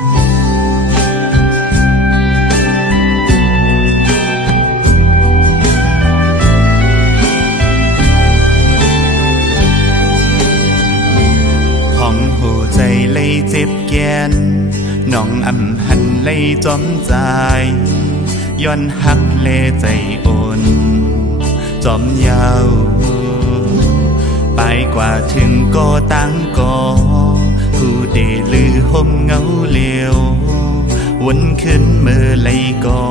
ของหัวใจเลยเจ็บแกนน้องอำหันเลยจอมใจย้อนหักเลใจโอนจอมยาวไปกว่าถึงก็ตั้งก่อผู้เดลือห่มเงาเลียววนขึ้นเมื่อไรก็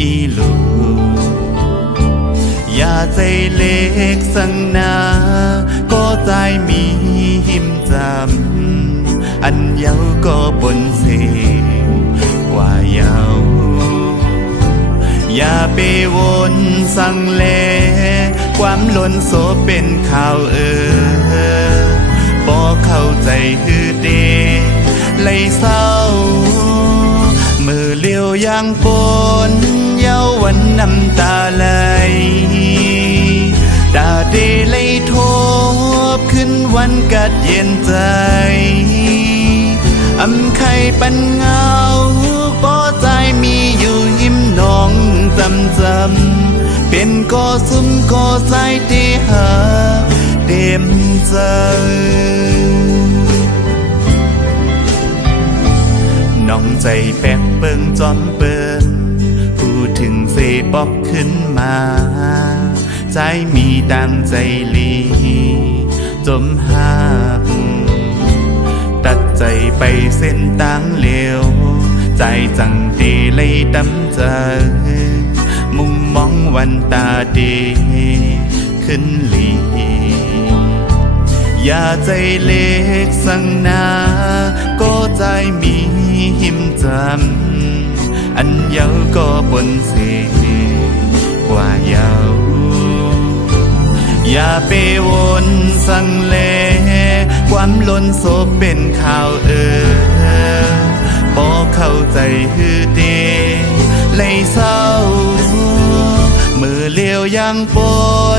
อีลูอย่าใจเล็กสังนาก็ใจมีหิมจำอันเยาก็บนเสกว่าเยาอย่าไปวนสั่งเลความหล่นโซเป็นข่าวบ่เข้าใจฮือเดเลยเศร้ามือเลี้ยวยังปนเยาวันน้ำตาไหลดาเดเลยทบขึ้นวันกัดเย็นใจอำไข่ปันเงาป้อใจมีอยู่ยิ้มน้องจำเป็นก็ซุ่มก็ใจที่หาเต็มใจน้องใจแปลกเปิงจอมเปินพูดถึงเสบอกขึ้นมาใจมีดังใจลีจมหักตัดใจไปเส้นทางเลี้ยวใจจังดีเลยดำใจมุมมองวันตาดีขึ้นลีอย่าใจเล็กสังนาก็ใจมีหิมจำอันเยาก็บนเสกว่าเยาอย่าไปวนสั่งเลความล้นโซเป็นข่าวบ่เข้าใจฮือเดเลยเศร้ามือเลี้ยวยังป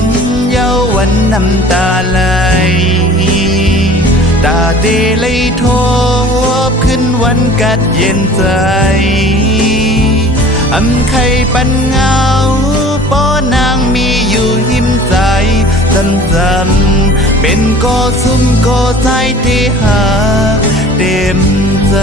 นเยาวันน้ำตาไหลตาเดเลยทบขึ้นวันกัดเย็นใจอำไข่ปันเงาป้อนางมีอยู่หิมใจจำเป็นก็ซุ่มก็ใจที่หาเต็มใจ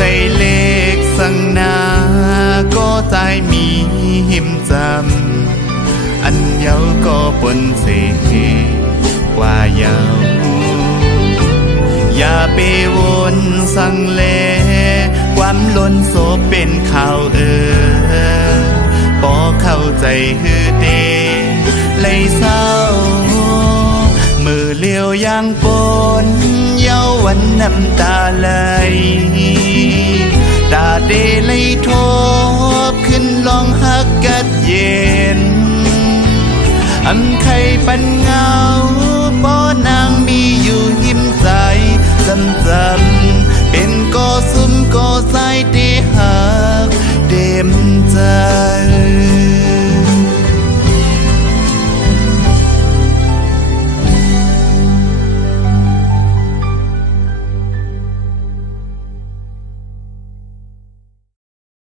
ใจเล็กสังนาก็ใจมีหิมจำอันเยาก็ปนเสกว่าเยาอย่าไปวนสั่งเลความล้นโซเป็นข่าวบ่เข้าใจฮือเดเลยเศร้ามือเลี้ยวยังปนเยาวันน้ำตาไหลตาเดเลยทบขึ้นลองหักกัดเย็นอำไข่ปันเงาป้อนางมีอยู่หิมใจจำเป็นก็ซุ่มก็ใจที่